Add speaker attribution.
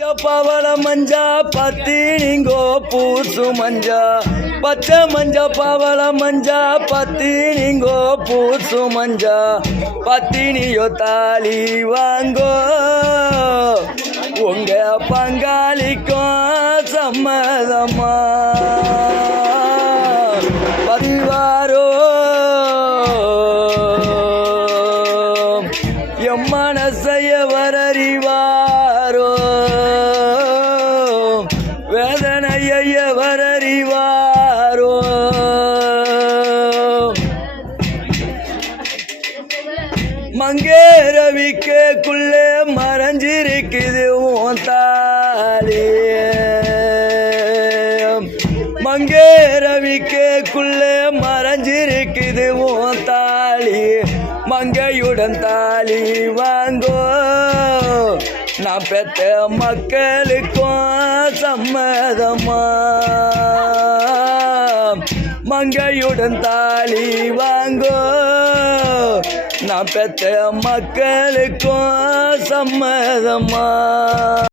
Speaker 1: பவள மஞ்சா பத்தினிங்கோ பூசு மஞ்சா. பச்சை மஞ்சா பவள மஞ்சா பத்தினிங்கோ பூசு மஞ்சா. பத்தினியோ தாலி வாங்கோ. உங்க பங்காளிக்கும் சம்மதமா? பதிவாரோ? எம் மனசையவர் வரறிவா? வேதனையவர் அறிவாரோ மங்கேரவிக்குள்ளே மறைஞ்சிருக்குது உன் தாலி மங்கேரவிக்குள்ளே மறைஞ்சிருக்குது உன் தாலி மங்கையுடன் தாலி வாங்கோ. நான் பெத்த மக்களுக்கும் சம்மதமா மங்கையுடன் தாலி வாங்கோ. நான் பெற்ற மக்களுக்கும் சம்மதமா